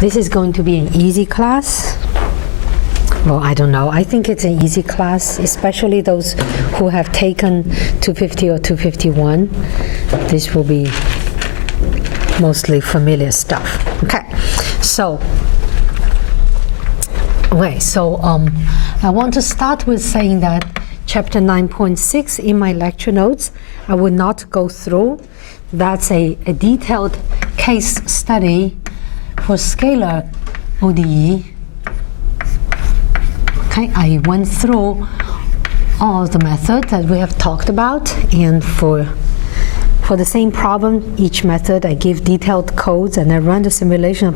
this is going to be an easy class. Well, I don't know. I think it's an easy class, especially those who have taken 250 or 251. This will be mostly familiar stuff. Okay, so I want to start with saying that chapter 9.6 in my lecture notes, I will not go through. That's a detailed case study for scalar ODE. Okay, I went through all the methods that we have talked about, and for the same problem, each method I give detailed codes and I run the simulation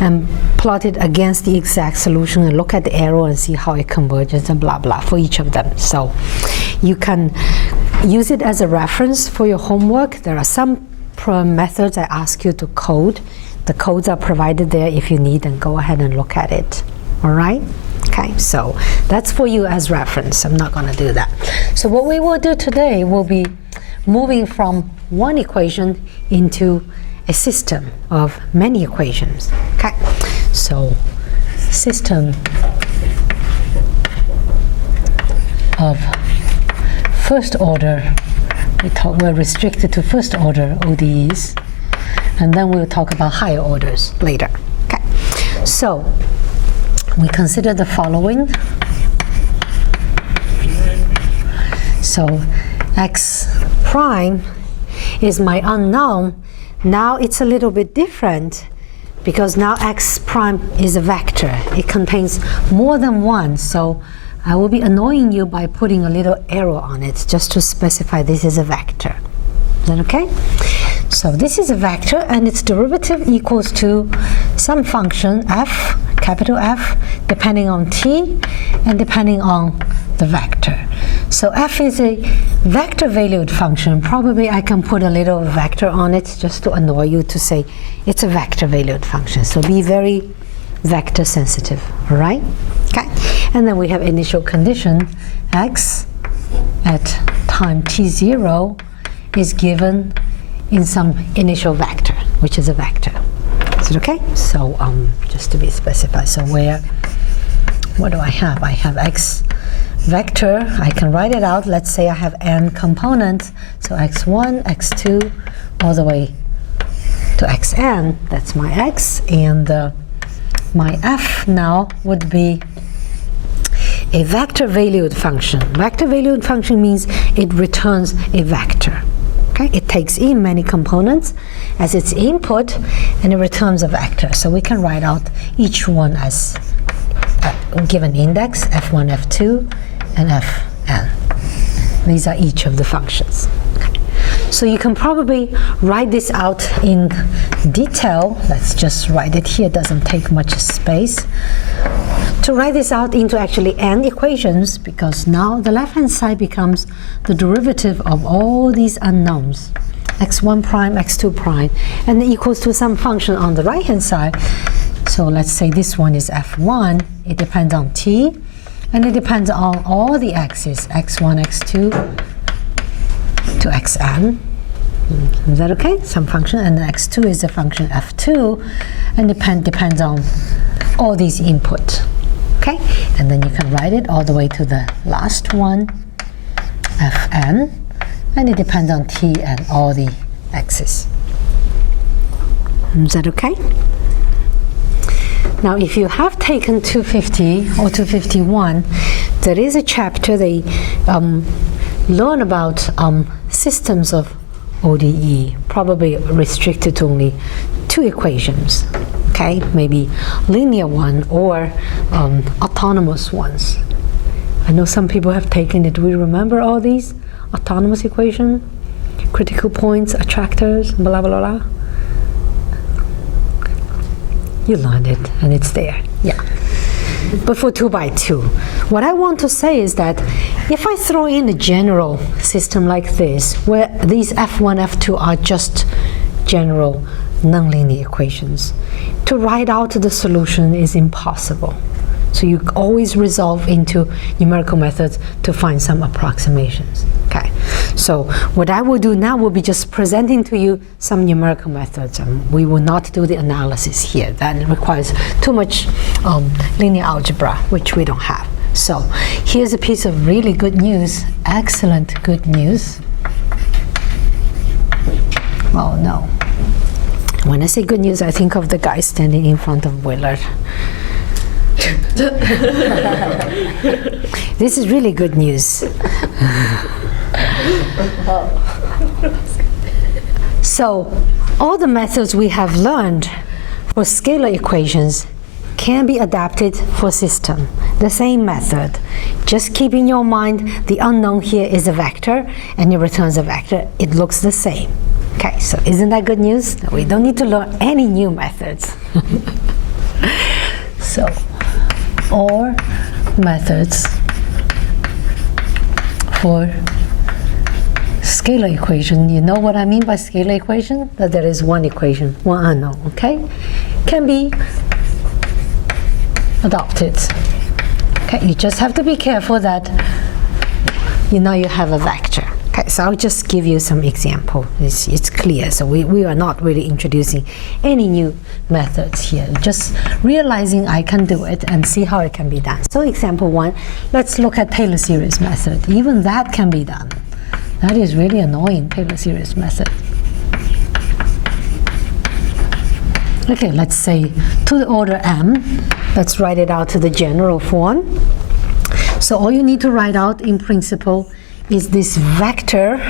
and plot it against the exact solution and look at the arrow and see how it converges and blah blah for each of them. So you can use it as a reference for your homework. There are some methods I ask you to code. The codes are provided there if you need, and go ahead and look at it. All right? Okay, so that's for you as reference. I'm not going to do that. So what we will do today will be moving from one equation into a system of many equations. Okay, so system of first order, we're restricted to first order ODEs, and then we'll talk about higher orders later. Okay, so we consider the following. So x prime is my unknown. Now it's a little bit different because now x prime is a vector. It contains more than one, so I will be annoying you by putting a little arrow on it just to specify this is a vector. Is that okay? So this is a vector and its derivative equals to some function f, capital F, depending on t and depending on the vector. So f is a vector valued function. Probably I can put a little vector on it just to annoy you to say it's a vector valued function. So be very vector sensitive, all right? Okay, and then we have initial condition x at time t0 is given in some initial vector, which is a vector. Is it okay? So just to be specified, so what do I have? I have x vector. I can write it out. Let's say I have n components, so x1, x2, all the way to xn. That's my x, and my f now would be a vector valued function. Vector valued function means it returns a vector. Okay, it takes in many components as its input and it returns a vector. So we can write out each one as a given index, f1, f2, and fn. These are each of the functions. Okay. So you can probably write this out in detail. Let's just write it here, it doesn't take much space. To write this out into actually n equations, because now the left-hand side becomes the derivative of all these unknowns, x1 prime, x2 prime, and equals to some function on the right-hand side. So let's say this one is f1, it depends on t, and it depends on all the x's, x1, x2 to xn. Is that okay? Some function, and x2 is the function f2, and depends on all these input. Okay, and then you can write it all the way to the last one, fn, and it depends on t and all the x's. Is that okay? Now, if you have taken 250 or 251, there is a chapter they learn about systems of ODE, probably restricted to only 2 equations. Okay, maybe linear one or autonomous ones. I know some people have taken it. Do we remember all these? Autonomous equation, critical points, attractors, blah, blah, blah. You learned it and it's there, yeah. But for 2 by 2, what I want to say is that if I throw in a general system like this, where these f1, f2 are just general nonlinear equations, to write out the solution is impossible. So you always resolve into numerical methods to find some approximations. Okay, so what I will do now will be just presenting to you some numerical methods. We will not do the analysis here. That requires too much linear algebra, which we don't have. So here's a piece of really good news, excellent good news. Oh no. When I say good news, I think of the guy standing in front of Willard. This is really good news. So, all the methods we have learned for scalar equations can be adapted for system. The same method. Just keep in your mind the unknown here is a vector and it returns a vector. It looks the same. Okay, so isn't that good news? We don't need to learn any new methods. So, all methods for scalar equation. You know what I mean by scalar equation? That there is one equation, one unknown, okay? Can be adopted. Okay, you just have to be careful that you know you have a vector. Okay, so I'll just give you some example. It's clear. So we are not really introducing any new methods here. Just realizing I can do it and see how it can be done. So example 1, let's look at Taylor series method. Even that can be done. That is really annoying, Taylor series method. Okay, let's say to the order m. Let's write it out to the general form. So all you need to write out in principle is this vector.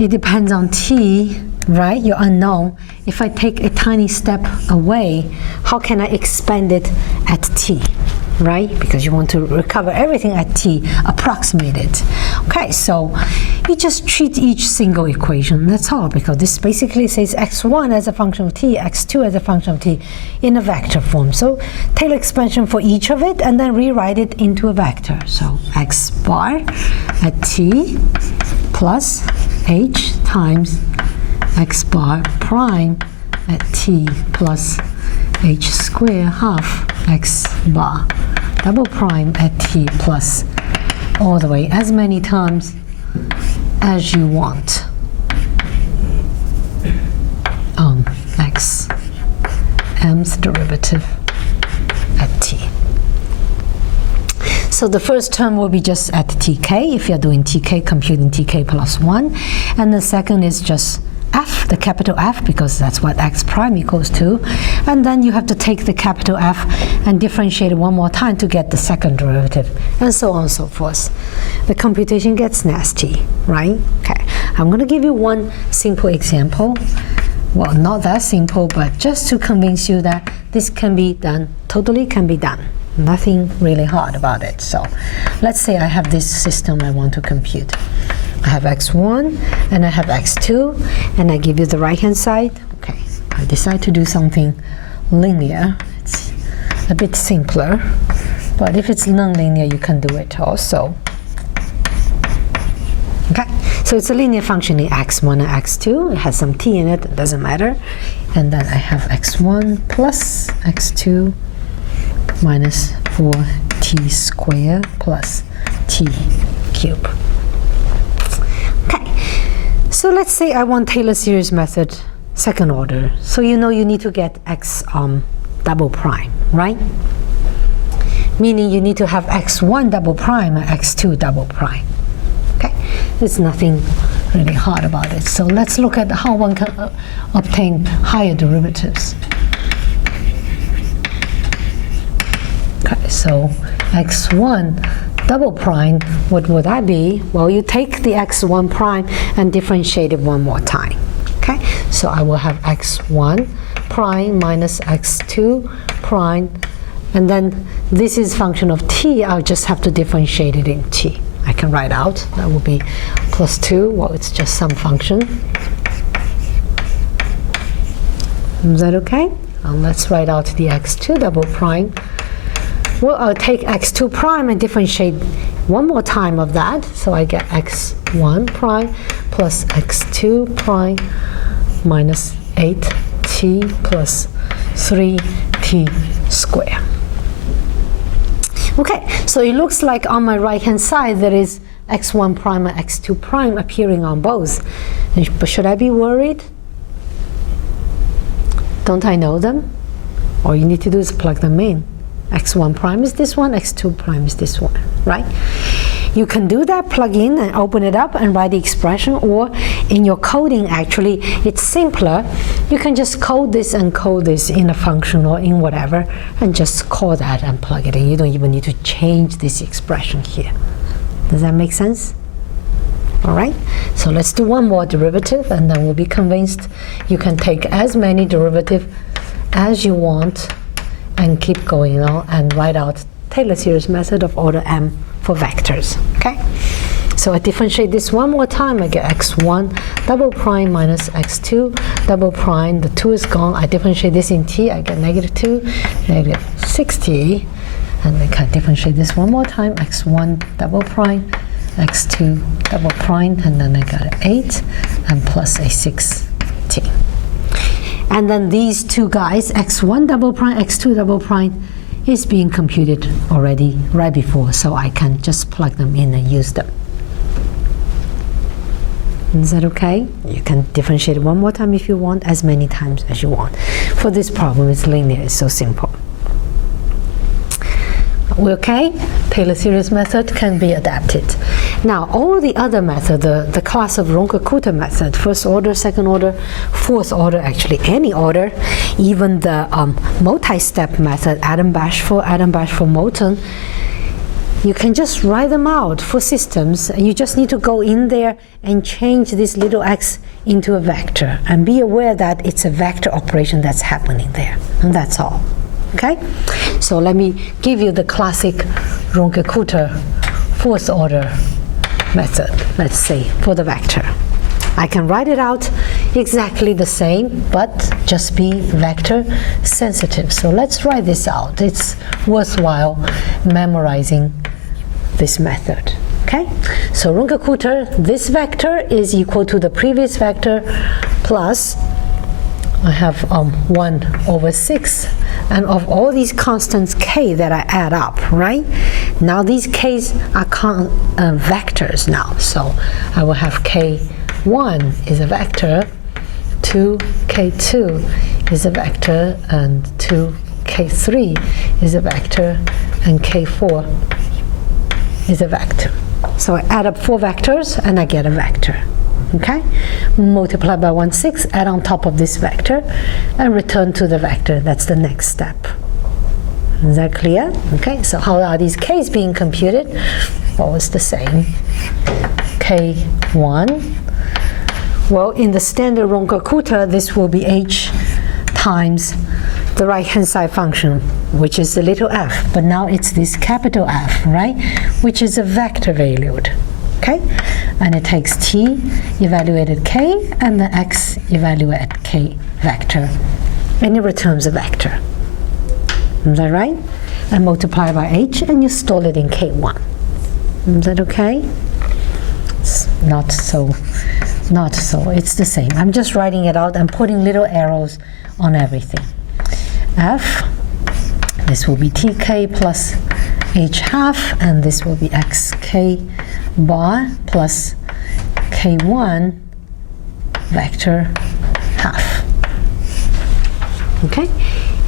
It depends on t, right? Your unknown. If I take a tiny step away, how can I expand it at t, right? Because you want to recover everything at t, approximate it. Okay, so you just treat each single equation, that's all, because this basically says x1 as a function of t, x2 as a function of t in a vector form. So Taylor expansion for each of it and then rewrite it into a vector. So x bar at t plus h times x bar prime at t plus h squared half x bar double prime at t plus all the way as many times as you want on x m's derivative at t. So the first term will be just at tk, if you're doing tk, computing tk plus 1. And the second is just f, the capital F, because that's what x prime equals to. And then you have to take the capital F and differentiate it one more time to get the second derivative, and so on and so forth. The computation gets nasty, right? Okay, I'm going to give you one simple example. Well, not that simple, but just to convince you that this can be done, totally can be done. Nothing really hard about it. So let's say I have this system I want to compute. I have x1 and I have x2, and I give you the right hand side. Okay, I decide to do something linear. It's a bit simpler, but if it's non-linear you can do it also. Okay, so it's a linear function in x1 and x2. It has some t in it, it doesn't matter. And then I have x1 plus x2 minus 4t squared plus t cubed. Okay, so let's say I want Taylor series method second order. So you know you need to get x double prime, right? Meaning you need to have x1 double prime and x2 double prime. Okay, there's nothing really hard about it. So let's look at how one can obtain higher derivatives. Okay, so x1 double prime, what would that be? Well, you take the x1 prime and differentiate it one more time. Okay, so I will have x1 prime minus x2 prime, and then this is function of t. I'll just have to differentiate it in t. I can write out, that will be plus 2. Well, it's just some function. Is that okay? Let's write out the x2 double prime. Well, I'll take x2 prime and differentiate one more time of that. So I get x1 prime plus x2 prime minus 8t plus 3t squared. Okay, so it looks like on my right hand side there is x1 prime and x2 prime appearing on both. But should I be worried? Don't I know them? All you need to do is plug them in. x1 prime is this one, x2 prime is this one, right? You can do that, plug in and open it up and write the expression, or in your coding actually it's simpler. You can just code this and code this in a function or in whatever and just call that and plug it in. You don't even need to change this expression here. Does that make sense? All right, so let's do one more derivative and then we'll be convinced you can take as many derivatives as you want and keep going on and write out Taylor series method of order m for vectors. Okay, so I differentiate this one more time. I get x1 double prime minus x2 double prime. The 2 is gone. I differentiate this in t. I get -2, -6t. And I can differentiate this one more time. x1 double prime, x2 double prime, and then I got 8 and plus a 6t. And then these two guys, x1 double prime, x2 double prime, is being computed already right before, so I can just plug them in and use them. Is that okay? You can differentiate one more time if you want, as many times as you want. For this problem, it's linear, it's so simple. Okay, Taylor series method can be adapted. Now, all the other methods, the class of RungeKutta method, first order, second order, fourth order, actually any order, even the multi-step method, Adam-Bashful, Moulton, you can just write them out for systems. You just need to go in there and change this little x into a vector and be aware that it's a vector operation that's happening there, and that's all. Okay, so let me give you the classic RungeKutta fourth order method, let's say, for the vector. I can write it out exactly the same, but just be vector sensitive. So let's write this out. It's worthwhile memorizing this method. Okay, so RungeKutta, this vector is equal to the previous vector plus I have 1/6, and of all these constants k that I add up, right? Now these k's are vectors now, so I will have k1 is a vector, 2k2 is a vector, and 2k3 is a vector, and k4 is a vector. So I add up 4 vectors and I get a vector. Okay, multiply by 1/6, add on top of this vector, and return to the vector. That's the next step. Is that clear? Okay, so how are these k's being computed? Well, it's the same. K1, well, in the standard RungeKutta, this will be h times the right-hand side function, which is the little f, but now it's this capital F, right, which is a vector valued. Okay, and it takes t evaluated k and the x evaluated k vector, and it returns a vector. Is that right? And multiply by h, and you store it in k1. Is that okay? It's not so. It's the same. I'm just writing it out and putting little arrows on everything. F, this will be tk plus h half, and this will be xk bar plus k1 vector half. Okay,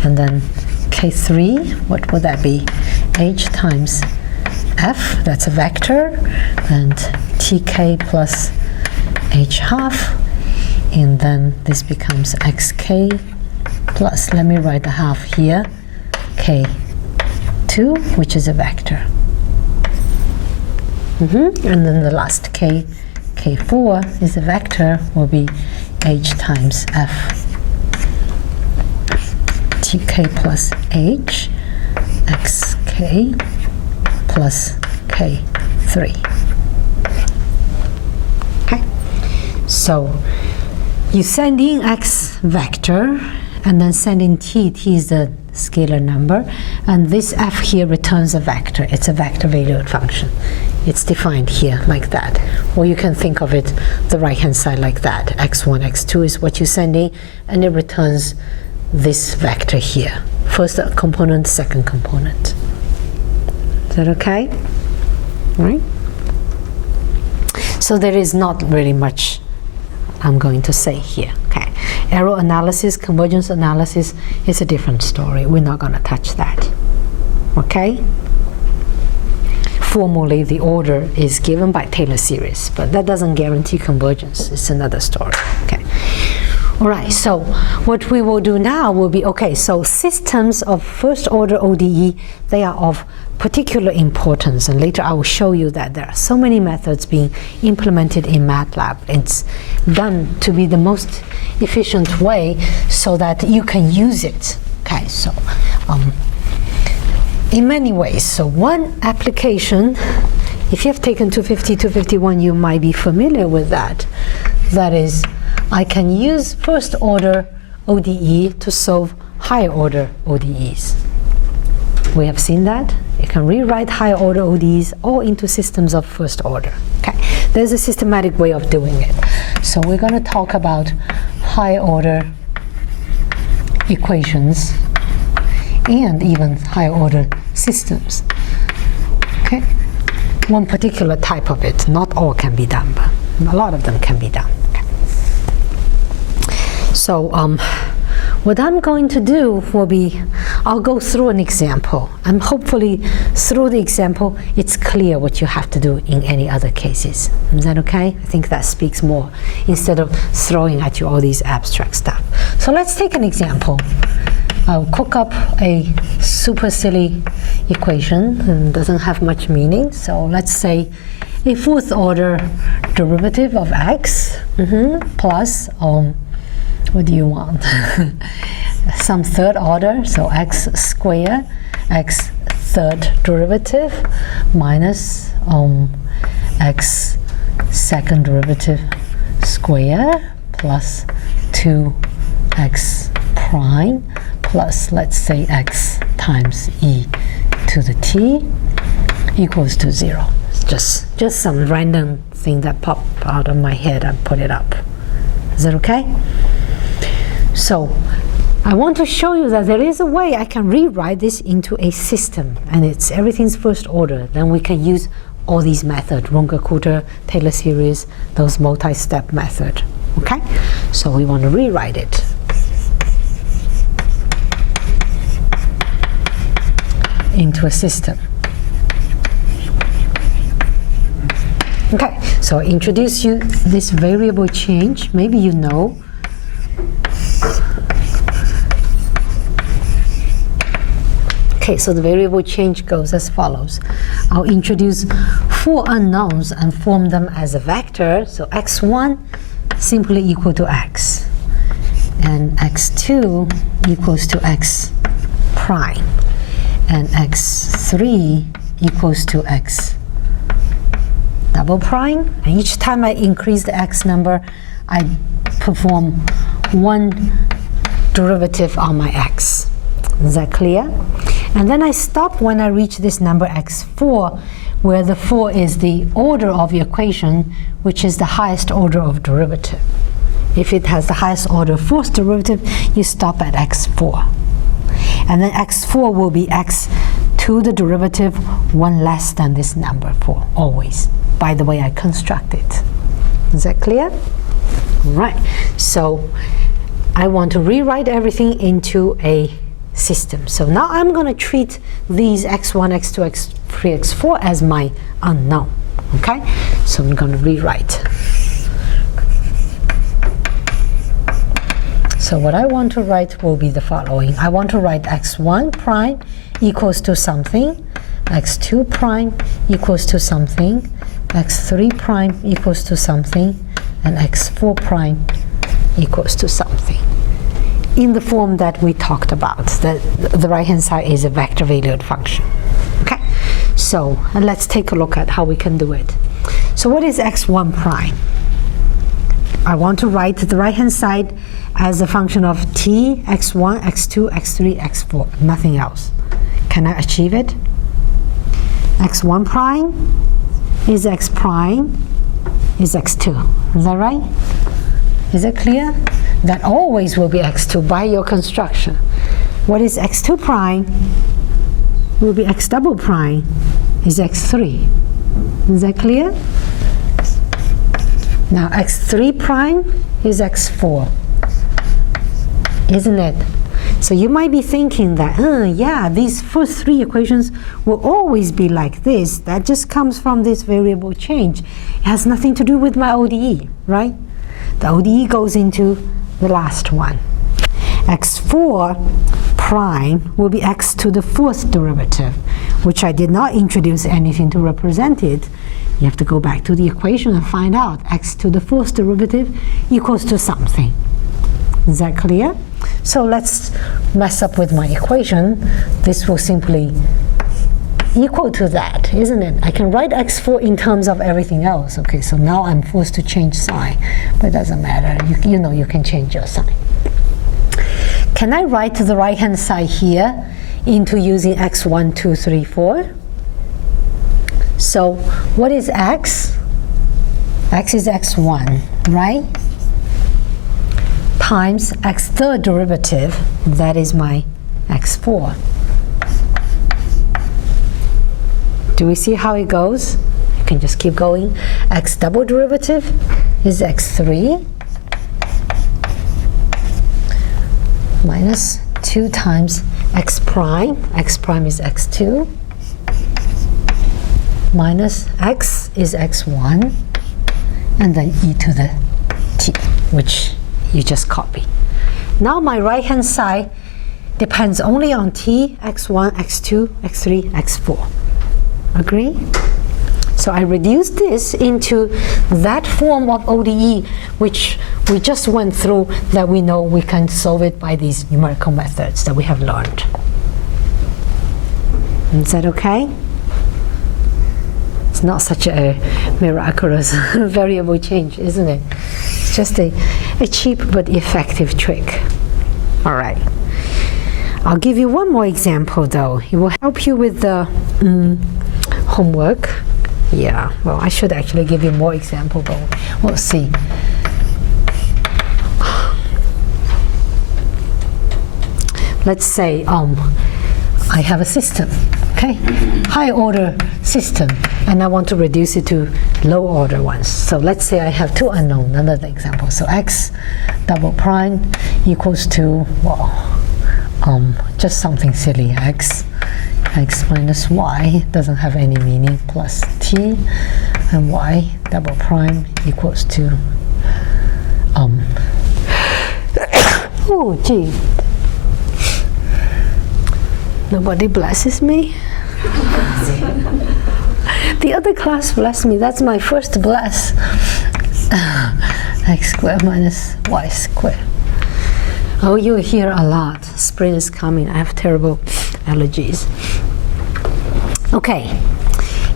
and then k3, what would that be? H times f, that's a vector, and tk plus h half, and then this becomes xk plus, let me write the half here, k2, which is a vector. And then the last k4 is a vector, will be h times f, tk plus h, xk plus k3. Okay, so you send in x vector and then send in t is the scalar number, and this f here returns a vector. It's a vector valued function. It's defined here like that. Or you can think of it the right-hand side like that. x1, x2 is what you send in, and it returns this vector here. First component, second component. Is that okay? All right? So there is not really much I'm going to say here. Okay. Error analysis, convergence analysis is a different story. We're not going to touch that. Okay? Formally, the order is given by Taylor series, but that doesn't guarantee convergence. It's another story. Okay. All right, so what we will do now will be, okay, so systems of first order ODE, they are of particular importance, and later I will show you that there are so many methods being implemented in MATLAB. It's done to be the most efficient way so that you can use it. Okay, so in many ways. So one application, if you have taken 250, 251, you might be familiar with that. That is, I can use first order ODE to solve higher order ODEs. We have seen that. You can rewrite higher order ODEs all into systems of first order. Okay, there's a systematic way of doing it. So we're going to talk about higher order equations and even higher order systems. Okay, one particular type of it. Not all can be done, but a lot of them can be done. Okay. So what I'm going to do will be, I'll go through an example, and hopefully through the example it's clear what you have to do in any other cases. Is that okay? I think that speaks more instead of throwing at you all these abstract stuff. So let's take an example. I'll cook up a super silly equation and doesn't have much meaning. So let's say a fourth order derivative of x plus what do you want? Some third order, so x squared, x third derivative minus x second derivative squared plus 2x prime plus, let's say, x times e to the t equals to 0. It's just some random thing that popped out of my head and put it up. Is that okay? So I want to show you that there is a way I can rewrite this into a system, and it's everything's first order. Then we can use all these methods, RungeKutta, Taylor series, those multi-step method. Okay? So we want to rewrite it into a system. Okay, so I introduce you this variable change. Maybe you know. Okay, so the variable change goes as follows. I'll introduce 4 unknowns and form them as a vector. So x1 simply equal to x, and x2 equals to x prime, and x3 equals to x double prime. And each time I increase the x number, I perform one derivative on my x. Is that clear? And then I stop when I reach this number x4, where the 4 is the order of the equation, which is the highest order of derivative. If it has the highest order fourth derivative, you stop at x4. And then x4 will be x to the derivative 1 less than this number 4, always, by the way I construct it. Is that clear? Right. So I want to rewrite everything into a system. So now I'm going to treat these x1, x2, x3, x4 as my unknown. Okay? So I'm going to rewrite. So what I want to write will be the following. I want to write x1 prime equals to something, x2 prime equals to something, x3 prime equals to something, and x4 prime equals to something, in the form that we talked about. The right-hand side is a vector-valued function. Okay, so let's take a look at how we can do it. So what is x1 prime? I want to write the right-hand side as a function of t, x1, x2, x3, x4, nothing else. Can I achieve it? x1 prime is x prime is x2. Is that right? Is that clear? That always will be x2 by your construction. What is x2 prime? Will be x double prime is x3. Is that clear? Now x3 prime is x4, isn't it? So you might be thinking that, yeah, these first three equations will always be like this. That just comes from this variable change. It has nothing to do with my ODE, right? The ODE goes into the last one. x4 prime will be x to the fourth derivative, which I did not introduce anything to represent it. You have to go back to the equation and find out x to the fourth derivative equals to something. Is that clear? So let's mess up with my equation. This will simply equal to that, isn't it? I can write x4 in terms of everything else. Okay, so now I'm forced to change sign, but it doesn't matter. You know you can change your sign. Can I write the right-hand side here into using x1, 2, 3, 4? So what is x? X is x1, right? Times x third derivative, that is my x4. Do we see how it goes? You can just keep going. X double derivative is x3 minus 2 times x prime is x2, minus x is x1, and then e to the t, which you just copy. Now my right-hand side depends only on t, x1, x2, x3, x4. Agree? So I reduce this into that form of ODE which we just went through, that we know we can solve it by these numerical methods that we have learned. Is that okay? It's not such a miraculous variable change, isn't it? It's just a cheap but effective trick. All right. I'll give you one more example though. It will help you with the homework. Yeah, well, I should actually give you more example, but we'll see. Let's say I have a system, okay? High order system, and I want to reduce it to low order ones. So let's say I have two unknown, another example. So x double prime equals to, well, just something silly, x minus y, doesn't have any meaning, plus t, and y double prime equals to, oh gee, nobody blesses me. The other class blessed me. That's my first bless. X squared minus y squared. Oh, you hear a lot. Spring is coming. I have terrible allergies. Okay.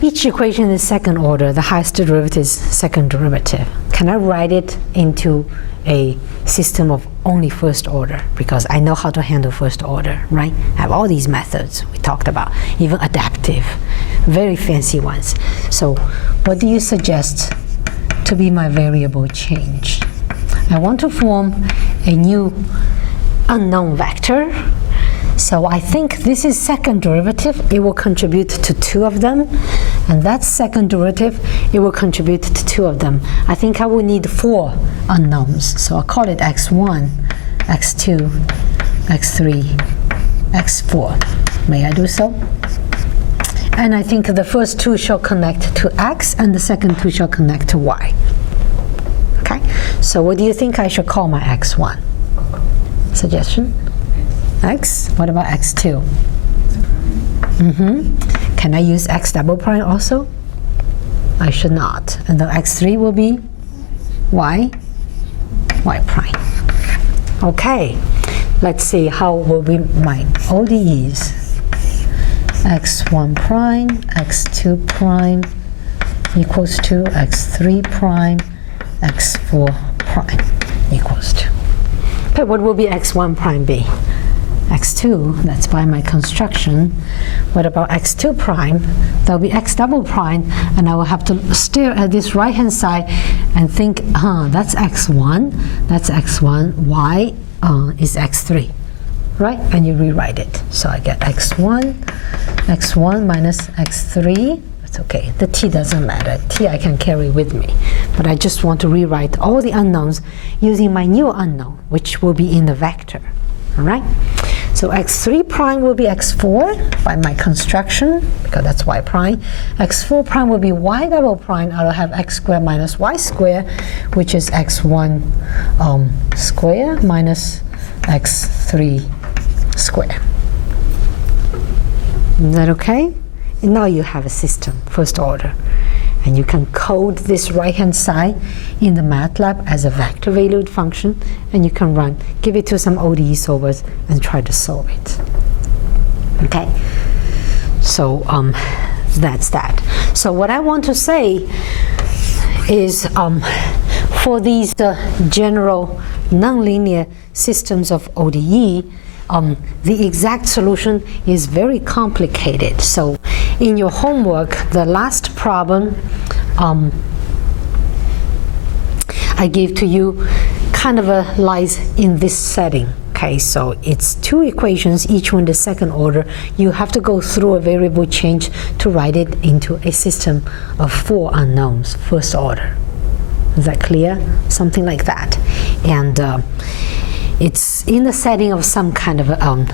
Each equation is second order. The highest derivative is second derivative. Can I write it into a system of only first order? Because I know how to handle first order, right? I have all these methods we talked about, even adaptive, very fancy ones. So what do you suggest to be my variable change? I want to form a new unknown vector. So I think this is second derivative. It will contribute to two of them. And that's second derivative. It will contribute to two of them. I think I will need 4 unknowns. So I'll call it x1, x2, x3, x4. May I do so? And I think the first 2 shall connect to x, and the second 2 shall connect to y. Okay? So what do you think I should call my x1? Suggestion? X. What about x2? Can I use x double prime also? I should not. And the x3 will be y prime. Okay. Let's see how will be my ODEs. x1 prime, x2 prime equals to x3 prime, x4 prime equals to. Okay, what will be x1 prime be? x2, that's by my construction. What about x2 prime? That'll be x double prime, and I will have to stare at this right hand side and think, that's x1, y is x3, right? And you rewrite it. So I get x1, x1 minus x3. That's okay. The t doesn't matter. T I can carry with me. But I just want to rewrite all the unknowns using my new unknown, which will be in the vector. All right? So x3 prime will be x4 by my construction, because that's y prime. x4 prime will be y double prime. I'll have x squared minus y squared, which is x1 square minus x3 square. Is that okay? And now you have a system, first order. And you can code this right-hand side in the MATLAB as a vector valued function, and you can run, give it to some ODE solvers and try to solve it. Okay? So that's that. So what I want to say is for these general nonlinear systems of ODE, the exact solution is very complicated. So in your homework, the last problem I gave to you kind of lies in this setting. Okay, so it's two equations, each one the second order. You have to go through a variable change to write it into a system of 4 unknowns, first order. Is that clear? Something like that. And it's in the setting of some kind of a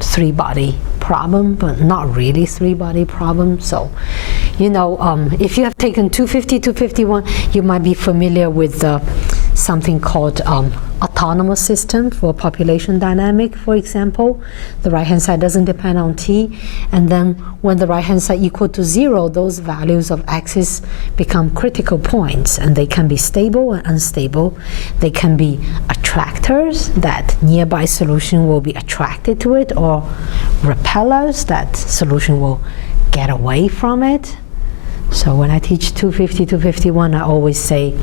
three-body problem, but not really three-body problem. So, you know, if you have taken 250, 251, you might be familiar with something called autonomous system for population dynamic, for example. The right-hand side doesn't depend on t, and then when the right-hand side equal to 0, those values of x's become critical points, and they can be stable and unstable. They can be attractors, that nearby solution will be attracted to it, or repellers, that solution will get away from it. So when I teach 250, 251, I always say,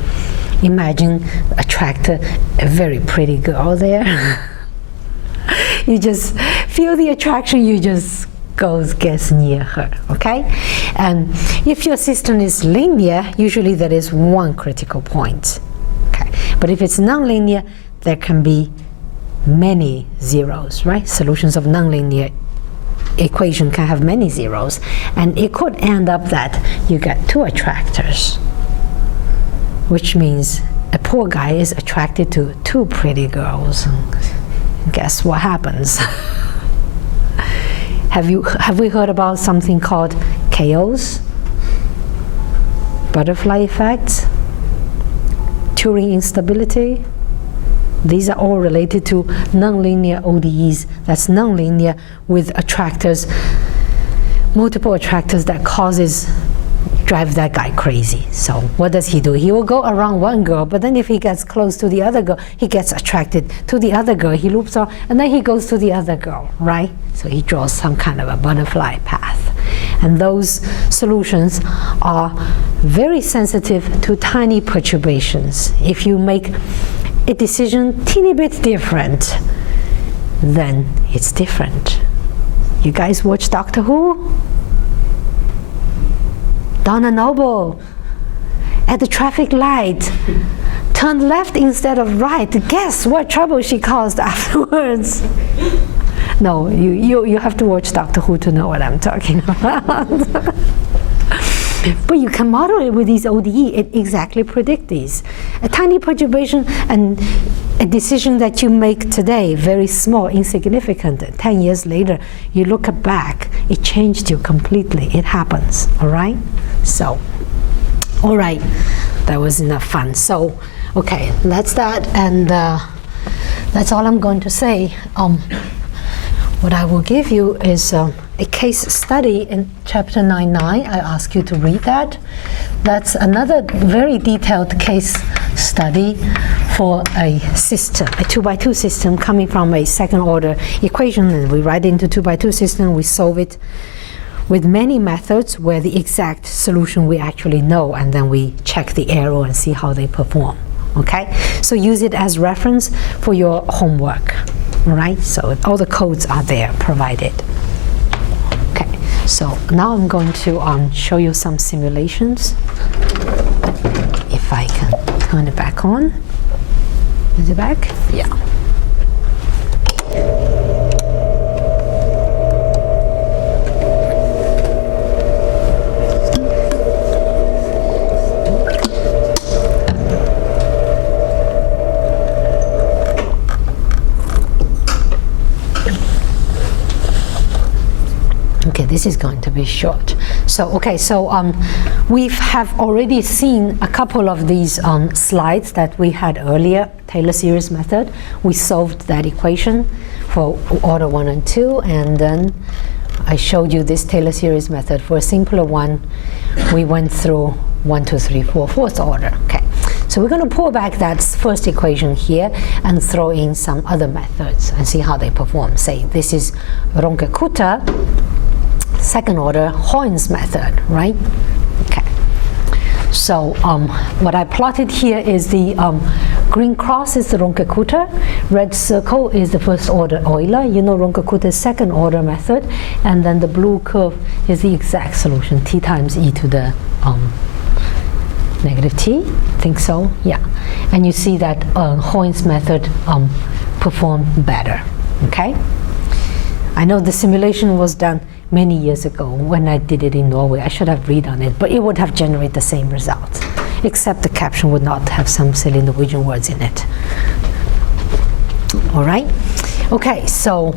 imagine attract a very pretty girl there. You just feel the attraction, you just gets near her, okay? And if your system is linear, usually there is one critical point, okay? But if it's nonlinear, there can be many zeros, right? Solutions of nonlinear equation can have many zeros, and it could end up that you get 2 attractors, which means a poor guy is attracted to 2 pretty girls. And guess what happens? Have we heard about something called chaos, butterfly effects, Turing instability? These are all related to nonlinear ODEs. That's nonlinear with attractors, multiple attractors that drive that guy crazy. So what does he do? He will go around one girl, but then if he gets close to the other girl, he gets attracted to the other girl. He loops around, and then he goes to the other girl, right? So he draws some kind of a butterfly path. And those solutions are very sensitive to tiny perturbations. If you make a decision teeny bit different, then it's different. You guys watch Doctor Who? Donna Noble at the traffic light turned left instead of right. Guess what trouble she caused afterwards? No, you have to watch Doctor Who to know what I'm talking about. But you can model it with these ODE. It exactly predicts these. A tiny perturbation and a decision that you make today, very small, insignificant, 10 years later, you look back, it changed you completely. It happens, all right? So, all right, that was enough fun. So, okay, that's that, and that's all I'm going to say. What I will give you is a case study in chapter 9.9. I ask you to read that. That's another very detailed case study for a system, a 2x2 system coming from a second order equation, and we write it into 2x2 system, we solve it with many methods where the exact solution we actually know, and then we check the error and see how they perform, okay? So use it as reference for your homework. All right, so all the codes are there provided. Okay, so now I'm going to show you some simulations. If I can turn it back on. Is it back? Yeah. Okay, this is going to be short. So, okay, so we have already seen a couple of these slides that we had earlier, Taylor series method. We solved that equation for order 1 and 2, and then I showed you this Taylor series method for a simpler one. We went through 1, 2, 3, 4, fourth order. Okay, so we're going to pull back that first equation here and throw in some other methods and see how they perform. Say this is RungeKutta second order Hoynes method, right? Okay. So what I plotted here is the green cross is the RungeKutta, red circle is the first order Euler. You know RungeKutta's second order method, and then the blue curve is the exact solution, t times e to the negative t. Think so? Yeah. And you see that Hoynes method performed better. Okay. I know the simulation was done many years ago when I did it in Norway. I should have read on it, but it would have generated the same results, except the caption would not have some silly Norwegian words in it. All right? Okay, so,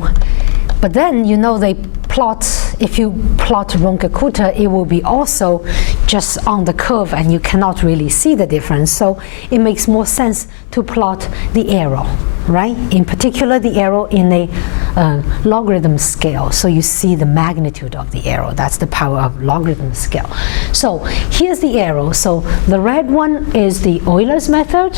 but then, you know, they plot, if you plot RungeKutta, it will be also just on the curve and you cannot really see the difference. So it makes more sense to plot the arrow, right? In particular, the arrow in a logarithm scale. So you see the magnitude of the arrow. That's the power of logarithm scale. So here's the arrow. So the red one is the Euler's method.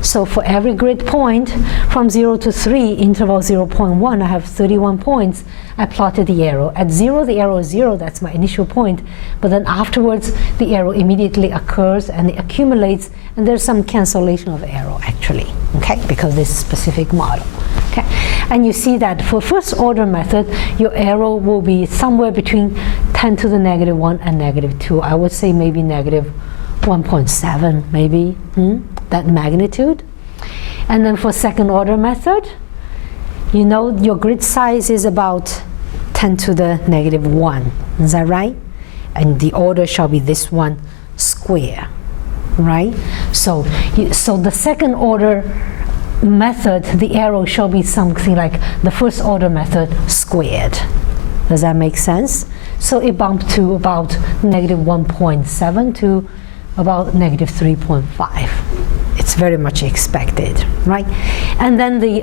So for every grid point from 0 to 3, interval 0.1, I have 31 points. I plotted the arrow. At 0, the arrow is 0. That's my initial point. But then afterwards, the arrow immediately occurs and it accumulates, and there's some cancellation of arrow actually, okay, because this specific model. Okay, and you see that for first order method, your arrow will be somewhere between 10 to the negative 1 and negative 2. I would say maybe negative 1.7, maybe, that magnitude. And then for second order method, you know your grid size is about 10 to the negative 1. Is that right? And the order shall be this one square, right? So the second order method, the arrow shall be something like the first order method squared. Does that make sense? So it bumped to about negative 1.7 to about negative 3.5. It's very much expected, right? And then the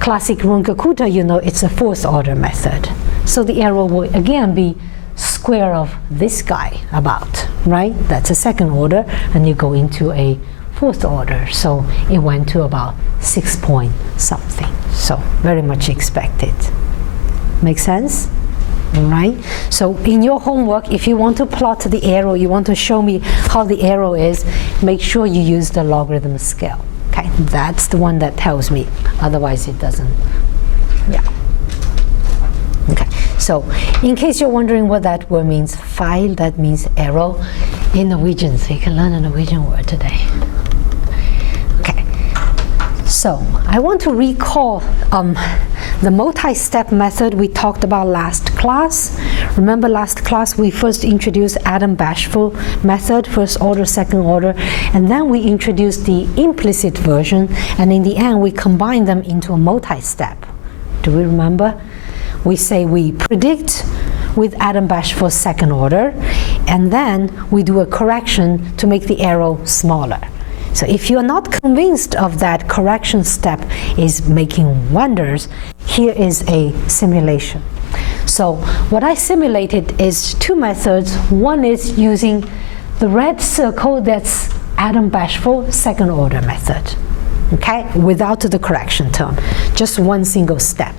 classic RungeKutta, you know, it's a fourth order method. So the arrow will again be square of this guy about, right? That's a second order, and you go into a fourth order. So it went to about 6 point something. So very much expected. Make sense? All right. So in your homework, if you want to plot the arrow, you want to show me how the arrow is, make sure you use the logarithm scale. Okay, that's the one that tells me. Otherwise, it doesn't. Yeah. Okay. So in case you're wondering what that word means, file, that means arrow in Norwegian. So you can learn a Norwegian word today. Okay. So I want to recall the multi-step method we talked about last class. Remember last class we first introduced Adam-Bashful method, first order, second order, and then we introduced the implicit version, and in the end we combined them into a multi-step. Do we remember? We say we predict with Adam-Bashful second order, and then we do a correction to make the arrow smaller. So if you're not convinced of that correction step is making wonders, here is a simulation. So what I simulated is two methods. One is using the red circle, that's Adam-Bashful second order method, okay, without the correction term, just one single step.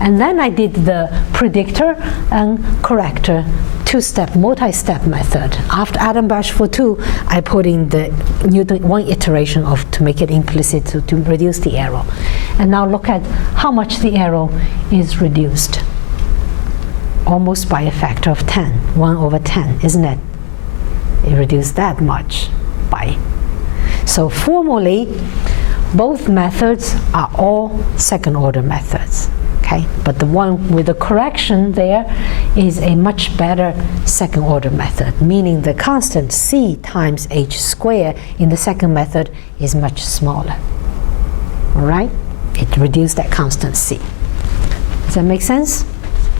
And then I did the predictor and corrector two-step, multi-step method. After Adam-Bashful 2, I put in the one iteration of to make it implicit to reduce the error. And now look at how much the error is reduced. Almost by a factor of 10, 1 over 10, isn't it? It reduced that much by. So formally, both methods are all second order methods. Okay, but the one with the correction there is a much better second order method, meaning the constant c times h squared in the second method is much smaller. All right, it reduced that constant c. Does that make sense?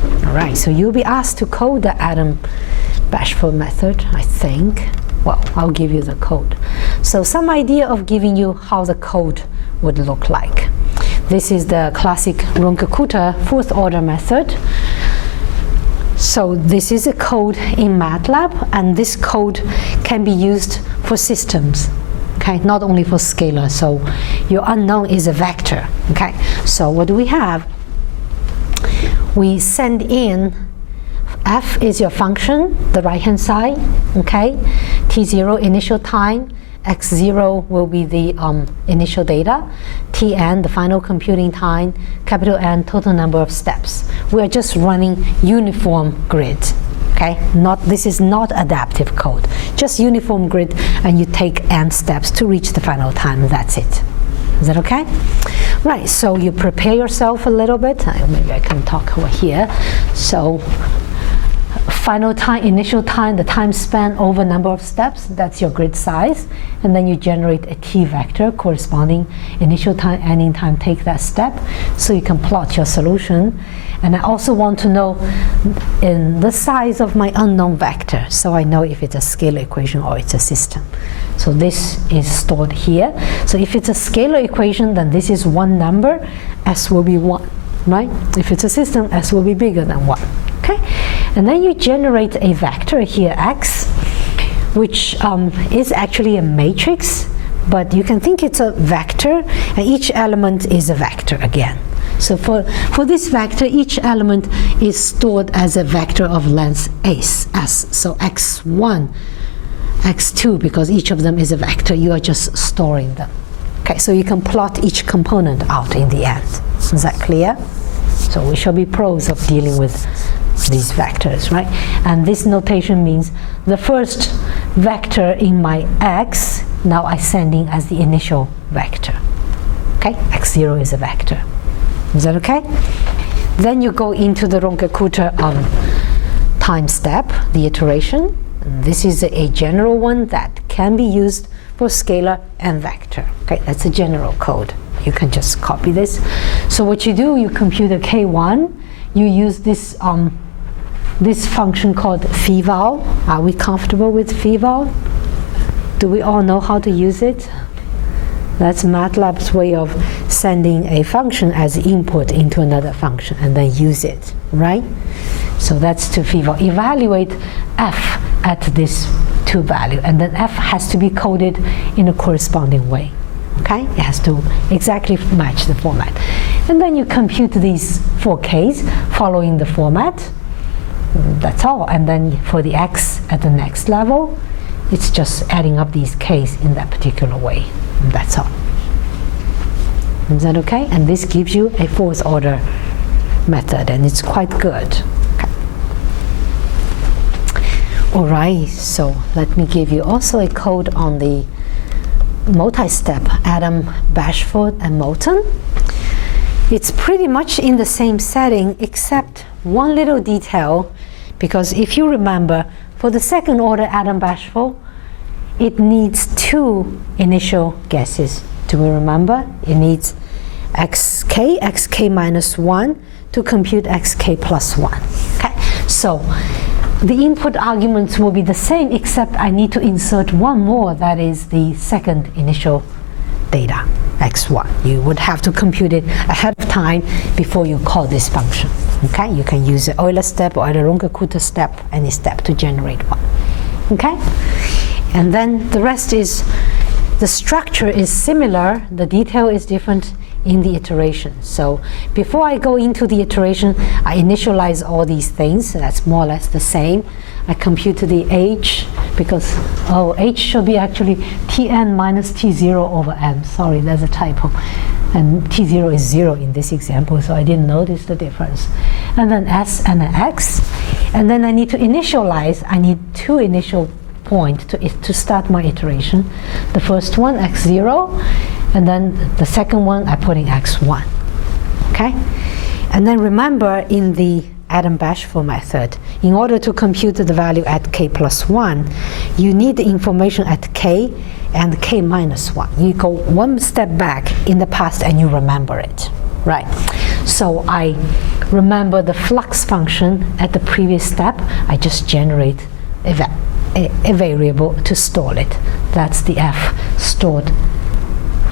All right, so you'll be asked to code the Adam-Bashforth method, I think. Well, I'll give you the code. So some idea of giving you how the code would look like. This is the classic RungeKutta fourth order method. So this is a code in MATLAB, and this code can be used for systems, okay, not only for scalar. So your unknown is a vector, okay. So what do we have? We send in f is your function, the right hand side, okay, t0 initial time, x0 will be the initial data, tn the final computing time, capital N total number of steps. We are just running uniform grid, okay? This is not adaptive code, just uniform grid, and you take n steps to reach the final time, and that's it. Is that okay? Right, so you prepare yourself a little bit. Maybe I can talk over here. So final time, initial time, the time span over number of steps, that's your grid size. And then you generate a t vector corresponding initial time, ending time, take that step. So you can plot your solution. And I also want to know in the size of my unknown vector, so I know if it's a scalar equation or it's a system. So this is stored here. So if it's a scalar equation, then this is one number, s will be 1, right? If it's a system, s will be bigger than 1, okay? And then you generate a vector here, x, which is actually a matrix, but you can think it's a vector, and each element is a vector again. So for this vector, each element is stored as a vector of length s. So x1, x2, because each of them is a vector, you are just storing them. Okay, so you can plot each component out in the end. Is that clear? So we shall be pros of dealing with these vectors, right? And this notation means the first vector in my x, now I send in as the initial vector. Okay, x0 is a vector. Is that okay? Then you go into the RungeKutta time step, the iteration. This is a general one that can be used for scalar and vector. Okay, that's a general code. You can just copy this. So what you do, you compute a K1. You use this this function called phi-val. Are we comfortable with phi-val? Do we all know how to use it? That's MATLAB's way of sending a function as input into another function and then use it, right? So that's to phi-val. Evaluate f at this two value, and then f has to be coded in a corresponding way. Okay, it has to exactly match the format. And then you compute these 4 k's following the format. That's all. And then for the x at the next level, it's just adding up these k's in that particular way. And that's all. Is that okay? And this gives you a fourth order method, and it's quite good. Okay. All right, so let me give you also a code on the multi-step Adam, Bashforth, and Moulton. It's pretty much in the same setting except one little detail, because if you remember, for the second order Adam, Bashforth, it needs 2 initial guesses. Do we remember? It needs xk minus 1 to compute xk plus 1. Okay, so the input arguments will be the same, except I need to insert one more, that is the second initial data, x1. You would have to compute it ahead of time before you call this function. Okay, you can use the Euler step or the RungeKutta step, any step to generate one. Okay, and then the rest is, the structure is similar, the detail is different in the iteration. So before I go into the iteration, I initialize all these things. That's more or less the same. I compute the h, because h should be actually tn minus t0 over m. Sorry, there's a typo. And t0 is 0 in this example, so I didn't notice the difference. And then s and an x. And then I need to initialize. I need 2 initial points to start my iteration. The first one, x0, and then the second one, I put in x1. Okay? And then remember, in the Adam-Bashforth method, in order to compute the value at k plus 1, you need the information at k and k minus 1. You go one step back in the past and you remember it, right? So I remember the flux function at the previous step. I just generate a variable to store it. That's the f stored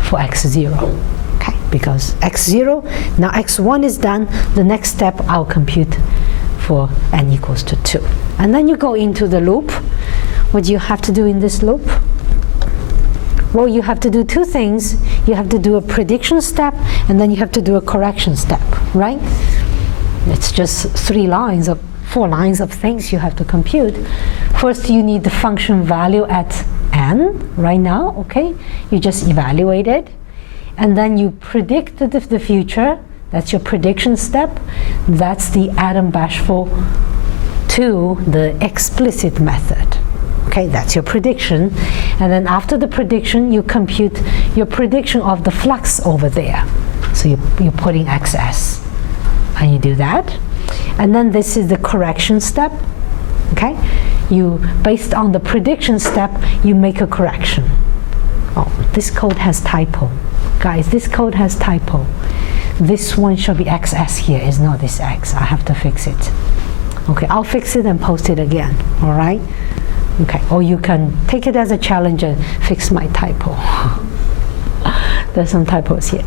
for x0. Okay, because x0, now x1 is done. The next step I'll compute for n equals to 2. And then you go into the loop. What do you have to do in this loop? Well, you have to do two things. You have to do a prediction step, and then you have to do a correction step, right? It's just 4 lines of things you have to compute. First, you need the function value at n right now, okay? You just evaluate it. And then you predict the future. That's your prediction step. That's the Adam Bashful to the explicit method. Okay, that's your prediction. And then after the prediction, you compute your prediction of the flux over there. So you're putting XS. And you do that. And then this is the correction step. Okay? Based on the prediction step, you make a correction. Oh, this code has typo. Guys, this code has typo. This one shall be XS here, is not this X. I have to fix it. Okay, I'll fix it and post it again, all right? Okay, or you can take it as a challenge and fix my typo. There's some typos here.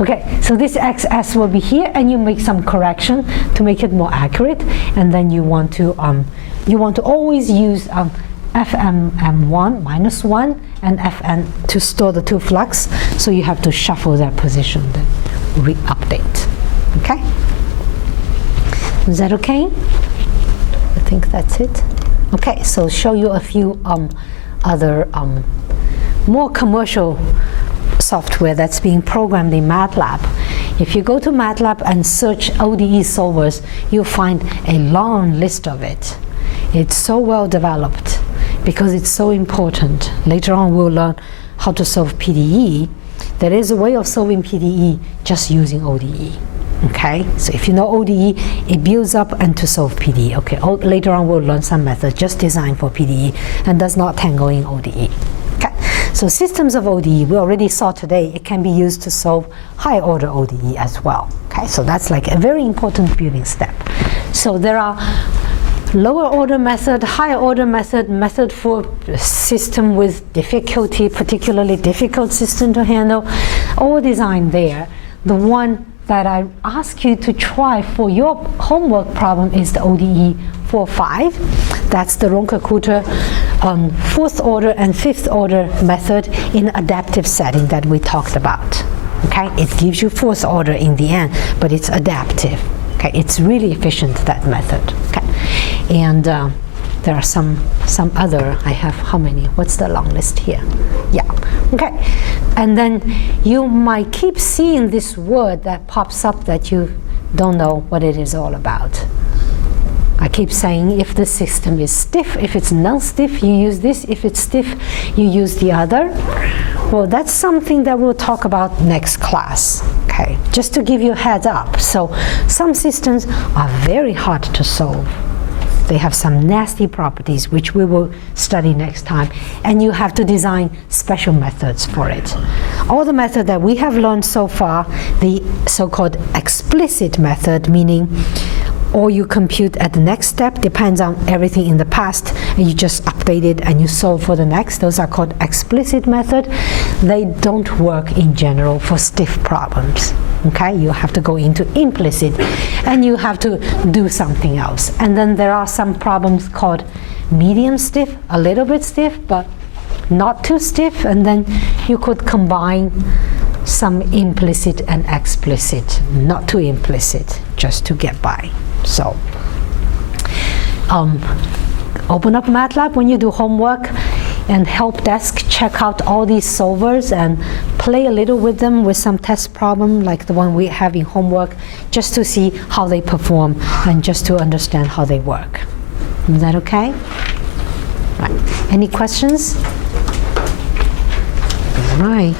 Okay, so this XS will be here, and you make some correction to make it more accurate, and then you want to always use FMM1 minus 1 and FN to store the two flux, so you have to shuffle that position, then re-update. Okay? Is that okay? I think that's it. Okay, so show you a few other more commercial software that's being programmed in MATLAB. If you go to MATLAB and search ODE solvers, you'll find a long list of it. It's so well developed because it's so important. Later on we'll learn how to solve PDE. There is a way of solving PDE just using ODE. Okay, so if you know ODE, it builds up and to solve PDE. Okay, later on we'll learn some methods just designed for PDE and does not tangle in ODE. Okay, so systems of ODE, we already saw today, it can be used to solve high order ODE as well. Okay, so that's like a very important building step. So there are lower order method, higher order method for system with difficulty, particularly difficult system to handle, all designed there. The one that I ask you to try for your homework problem is the ODE 4.5. That's the RungeKutta 4th order and 5th order method in adaptive setting that we talked about. Okay, it gives you 4th order in the end, but it's adaptive. Okay, it's really efficient, that method. Okay, and there are some other, I have how many? What's the long list here? Yeah, okay. And then you might keep seeing this word that pops up that you don't know what it is all about. I keep saying if the system is stiff, if it's non-stiff, you use this. If it's stiff, you use the other. Well, that's something that we'll talk about next class. Okay, just to give you a heads up. So some systems are very hard to solve. They have some nasty properties, which we will study next time, and you have to design special methods for it. All the methods that we have learned so far, the so-called explicit method, meaning all you compute at the next step depends on everything in the past, and you just update it and you solve for the next. Those are called explicit method. They don't work in general for stiff problems. Okay, you have to go into implicit and you have to do something else. And then there are some problems called medium stiff, a little bit stiff, but not too stiff, and then you could combine some implicit and explicit, not too implicit, just to get by. So open up MATLAB when you do homework, and help desk check out all these solvers and play a little with them with some test problem like the one we have in homework, just to see how they perform and just to understand how they work. Is that okay? Right. Any questions? All right.